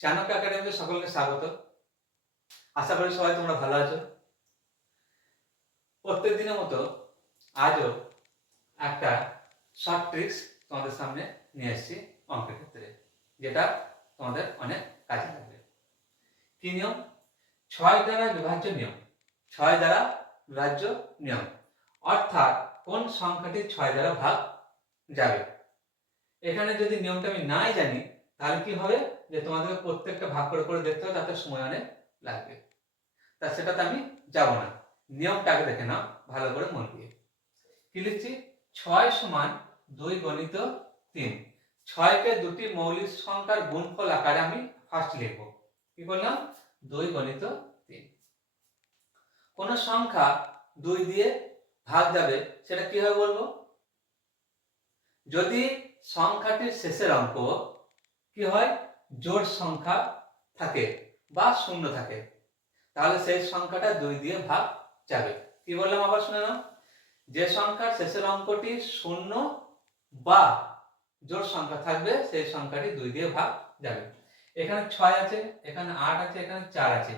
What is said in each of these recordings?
চাণক্য একাডেমিতে সকলকে স্বাগত। আশা করি সবাই তোমরা ভালো আছো। প্রত্যেক দিনের মতো আজও একটা শর্ট ট্রিক্স তোমাদের সামনে নিয়ে এসেছি অঙ্কের ক্ষেত্রে, যেটা তোমাদের অনেক কাজে লাগবে। কি নিয়ম? ছয় দ্বারা বিভাজ্য নিয়ম। ছয় দ্বারা বিভাজ্য নিয়ম। অর্থাৎ কোন সংখ্যাটি ছয় দ্বারা ভাগ যাবে? এখানে যদি নিয়মটা আমি নাই জানি, তাহলে কি হবে? যে তোমাদেরকে প্রত্যেকটা ভাগ করে করে দেখতে হবে তাতে সময় অনেক লাগবে তা সেটাতে আমি যাব না। নিয়মটাকে দেখে নাও, ভালো করে মন দিয়ে। কি লিখছি? ছয় সমান দুই গণিত তিন। ছয়কে দুটি মৌলিক সংখ্যার গুণফল আকারে আমি ফার্স্ট লিখব। কি বললাম দুই গণিত তিন। কোন সংখ্যা দুই দিয়ে ভাগ যাবে, সেটা কীভাবে বলব? যদি সংখ্যাটির শেষের অঙ্ক কি হয়? জোড় সংখ্যা থাকে বা শূন্য থাকে। তাহলে সেই সংখ্যাটা দুই দিয়ে ভাগ যাবে। কি বললাম আবার শুনে নাও? যে সংখ্যার শেষের অঙ্কটি শূন্য বা জোড় সংখ্যা থাকবে, সেই সংখ্যাটি দুই দিয়ে ভাগ যাবে। এখানে ছয় আছে, এখানে আট আছে, এখানে চার আছে।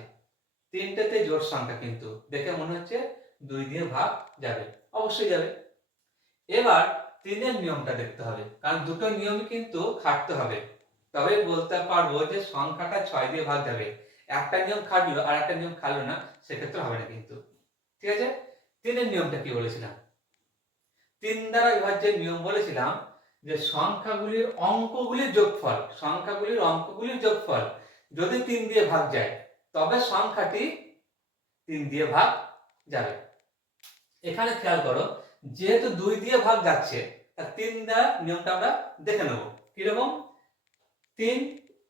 তিনটেতে জোড় সংখ্যা কিন্তু দেখে মনে হচ্ছে দুই দিয়ে ভাগ যাবে। অবশ্যই যাবে। এবার তিনের নিয়মটা দেখতে হবে, কারণ দুটো নিয়মই কিন্তু খাটতে হবে। তবে বলতে পারব যে সংখ্যাটা ছয় দিয়ে ভাগ যাবে। একটা নিয়ম খাটলো আর একটা নিয়ম খাটলো না, সেক্ষেত্রে হবে না কিন্তু। ঠিক আছে? তিনের নিয়মটা কি বলেছিলাম? তিন দ্বারা বিভাজ্যের নিয়ম বলেছিলাম যে সংখ্যাগুলির অঙ্কগুলির যোগফল, সংখ্যাগুলির অঙ্কগুলির যোগফল যদি তিন দিয়ে ভাগ যায়, তবে সংখ্যাটি তিন দিয়ে ভাগ যাবে। এখানে খেয়াল করো, যেহেতু দুই দিয়ে ভাগ যাচ্ছে, তা তিন দ্বারা নিয়মটা আমরা দেখে নেব। কীরকম? তিন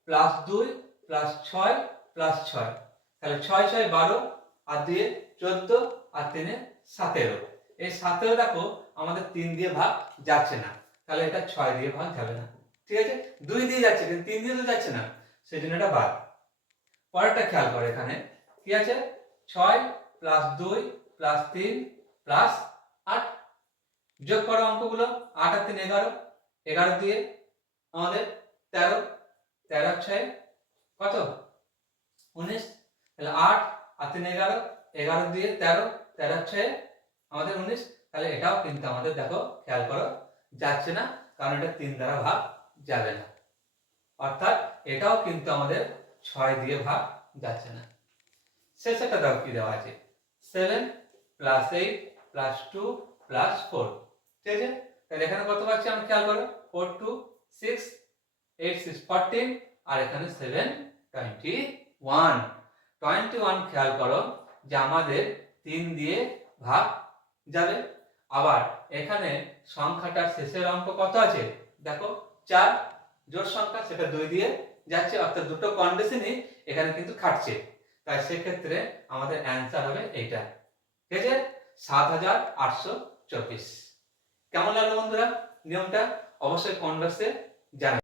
প্লাস দুই প্লাস ছয় প্লাস ছয়। তাহলে ছয় ছয়, বারো, আর দুয়ে চোদ্দ, আর তিনে সতেরো। এই সতেরো দেখো আমাদের তিন দিয়ে ভাগ যাচ্ছে না। তাহলে এটা ছয় দিয়ে ভাগ যাবে না। ঠিক আছে? দুই দিয়ে যাচ্ছে কিন্তু তিন দিয়ে তো যাচ্ছে না। সেই জন্য এটা বাদ। পরেরটা খেয়াল করো এখানে। কি আছে? ছয় প্লাস দুই প্লাস তিন প্লাস আট। যোগ করো অঙ্কগুলো। আট আর তিন এগারো। এগারো দিয়ে আমাদের তেরো তেরো ছয়, কত? উনিশ, তাহলে আট আর তিন এগারো এগারো দিয়ে তেরো তেরো ছয় আমাদের উনিশ, তাহলে এটাও কিন্তু আমাদের দেখো, খেয়াল করো, যাচ্ছে না, কারণ এটা তিন দ্বারা ভাগ যাবে না। অর্থাৎ এটাও কিন্তু আমাদের ছয় দিয়ে ভাগ যাচ্ছে না। শেষেরটা দেখো কি দেওয়া আছে? Seven plus eight plus two plus four ঠিক আছে? তাহলে এখানে কত পাচ্ছি আমরা, খেয়াল করো four two six eight six fourteen আর এখানে seven twenty one twenty one খেয়াল করো যে আমাদের তিন দিয়ে ভাগ যাবে। আবার এখানে সংখ্যাটার শেষের অঙ্ক কত আছে? দেখো, চার জোড় সংখ্যা, সেটা দুই দিয়ে যাচ্ছে, অর্থাৎ দুটো কন্ডিশনই এখানে কিন্তু খাটছে। তাই সেক্ষেত্রে আমাদের অ্যান্সার হবে এইটা। ঠিক আছে? সাত হাজার আটশো চব্বিশ। কেমন লাগল বন্ধুরা? নিয়মটা অবশ্যই বক্সে জানাবেন